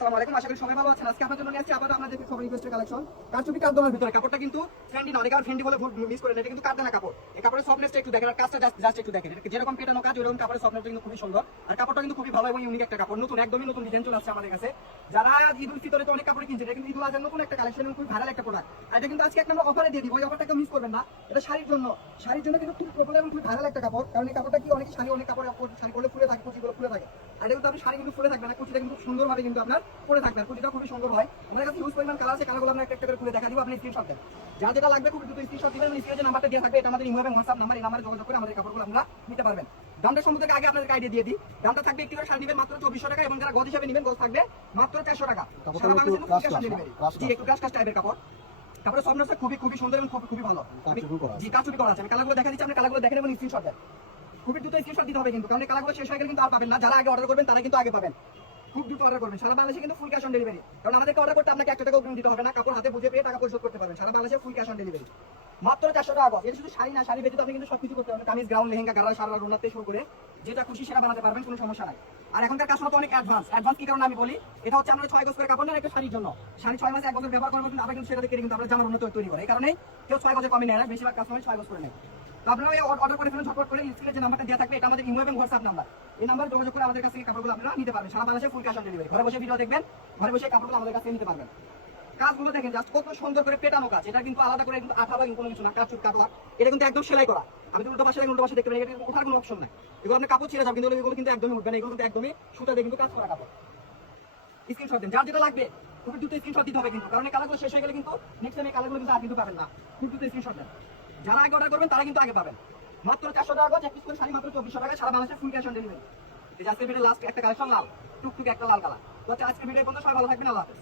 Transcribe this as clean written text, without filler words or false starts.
আসসালামু আলাইকুম, আশা করি সবাই ভালো আছেন। আজকে আপনাদের জন্য নিয়ে আসছি আবার আমাদের সবাই রিকোয়েস্টের কালেকশন কারচুপি কাঁদনের ভিতরে। কাপড়টা কিন্তু ফ্রেন্ডি না, অনেকে আর ফ্রেন্ডি বলে মিস করেন, এটা কিন্তু কাঁদনা কাপড়। এই কাপড়ের সফটনেসটা একটু দেখেন আর কাজটা জাস্ট একটু দেখেন। এটা যেরকম পেটানো কাজ ওরকম কাপড়ের সফটনেসটা কিন্তু খুবই সুন্দর, আর কাপড়টা কিন্তু খুবই ভালো এবং ইউনিক একটা কাপড়। নতুন, একদমই নতুন ডিজাইন চলে আসছে আমাদের কাছে। যারা ঈদুল ফিতরে তো অনেক কাপড় কিনছে, এটা কিন্তু ঈদুল আজহার নতুন একটা কালেকশন এবং খুবই ভাইরাল একটা প্রোডাক্ট। আর এটা কিন্তু আজকে একটা আমরা অফারে দিয়ে দিব, ওই অফারটাকে মিস করবেন না। এটা শাড়ির জন্য কিন্তু খুব পপুলার এবং খুব ভাইরাল একটা কাপড়। কারণ এই কাপড়টা কি অনেক শাড়ি অনেক কাপড় শাড়ি করলে ফুলে থাকে, কুচিগুলো ফুলে থাকে। আর এটা কিন্তু আপনি শাড়ি কিন্তু ফুলে থাকবে না, কুচিটা কিন্তু সুন্দরভাবে কিন্তু আপনার পরে থাকবে, কুচিটা খুবই সুন্দর হয়। আমাদের কাছে ইউজ পরিমাণ কালার আছে, কালারগুলো আমরা একটা করে খুলে দেখা দিব, আপনি স্ক্রিনশট দেন। যা যেটা লাগবে খুব দ্রুত স্ক্রিনশট দিবেন। স্ক্রিনে যে নাম্বারটা দেওয়া থাকবে এটা আমাদের ইমো এবং হোয়াটসঅ্যাপ নাম্বার, এই নাম্বারে যোগাযোগ করে আমাদের কাপড়গুলো আপনারা নিতে পারবেন। দামটা সম্পর্কে আগে আপনাদের আইডিয়া দিয়ে দিই। দামটা থাকবে একটি করে শাড়ি নেবেন মাত্র 2400 টাকা, এবং যারা গজ হিসেবে নেবেন গজ থাকবে মাত্র 400 টাকা। সারা বাংলাদেশে ক্যাশ অন ডেলিভারি। জি, একটু ক্রাশ টাইপের কাপড়। কাপড়ের সফটনেসটা খুবই সুন্দর এবং খুবই ভালো। জি, কাচুপি করা আছে। আমি কালারগুলো দেখা দিচ্ছি, আপনি কালারগুলো দেখেন এবং স্ক্রিনশট দেন। খুবই দ্রুত স্ক্রিনশট দিতে হবে কিন্তু, কারণ এই কালারগুলো শেষ হয়ে গেলে কিন্তু আর পাবেন না। যারা আগে অর্ডার করবেন তারা কিন্তু আগে পাবেন। খুব দ্রুত অর্ডার করবেন। সারা বাংলাদেশে কিন্তু ফুল ক্যাশ অন ডেলিভারি, কারণ আমাদেরকে অর্ডার করতে আপনাকে 1 টাকা অগ্রিম দিতে হবে না। কাপড় হাতে বুঝে পেয়ে টাকা পরিশোধ করতে পারবেন। সারা বাংলাদেশে ফুল ক্যাশ অন ডেলিভারি মাত্র 400 টাকা গজ। এটা শুধু শাড়ি না, শাড়ি ব্যতীত আপনি কিন্তু সবকিছু করতে পারবেন। কামিজ, গাউন, লেহেঙ্গা, গাড়া, সারা রোনাতে শুরু করে যেটা খুশি সেটা বানাতে পারবেন, কোনো সমস্যা নাই। আর এখনকার কাস্টমার তো অনেক অ্যাডভান্স কি কারণে আমি বলি, এটা হচ্ছে আমরা 6 গজ করে কাপড় না, একটা শাড়ির জন্য। শাড়ি 6 মাসে 1 বছর ব্যবহার করবো, কিন্তু আমরা কিন্তু সেটা থেকে কিন্তু আমরা জামার উন্নত তৈরি করি। এই কারণে কেউ 6 গজে কমে নেয় না, বেশিরভাগ কাস্টমার 6 গজ করে নেয়। তো আপনারা অর্ডার করে ফেলুন ঝটপট করে। স্ক্রিনে যে নাম্বারটা দেওয়া থাকবে এটা আমাদের ইমো এবং হোয়াটসঅ্যাপ নাম্বার, এই নাম্বারে যোগাযোগ করে আমাদের কাছ থেকে কাপড়গুলো আপনারা নিতে পারবেন। সারা বাংলাদেশে ফুল ক্যাশ অন ডেলিভারি। ঘরে বসে ভিডিও দেখবেন, ঘরে বসে কাপড়গুলো আমাদের কাছে নিতে পারবেন। কাজগুলো দেখেন জাস্ট কত সুন্দর করে পেটানো কাজ। এটা কিন্তু আলাদা করে কিন্তু আঠা বা কোনো কিছু না, কাজ কাপড়। এটা কিন্তু একদম সেলাই করা। আমি তো উল্টো পাশে দেখতে পারি, এটা ওঠার কোনো অপশন নাই। এগুলো আপনি কাপড় ছিঁড়ে যাবে, কিন্তু এগুলো কিন্তু একদমই উঠবে না। এগুলো কিন্তু একদমই সুতা দিয়ে কিন্তু কাজ করা কাপড়। স্ক্রিনশট দেন, যার যেটা লাগবে খুব দ্রুত স্ক্রিনশট দিতে হবে কিন্তু, কারণ এই কালারগুলো শেষ হয়ে গেলে কিন্তু নেক্সট টাইম এই কালারগুলো কিন্তু আর কিন্তু পাবেন না। খুব দ্রুত স্ক্রিনশট দেন। যারা আগে অর্ডার করবেন তারা কিন্তু আগে পাবেন। মাত্র 400 টাকা গজ, এক পিস করে শাড়ি মাত্র 2400 টাকা। সারা বাংলাদেশে ফুল ক্যাশ অন ডেলিভারি। এই যে আজকের ভিডিও লাস্ট একটা কালেকশন লাল টুকটুক একটা লাল কালার। তো আজকের ভিডিও পর্যন্ত সবাই ভালো থাকবেন, আল্লাহ হাফেজ।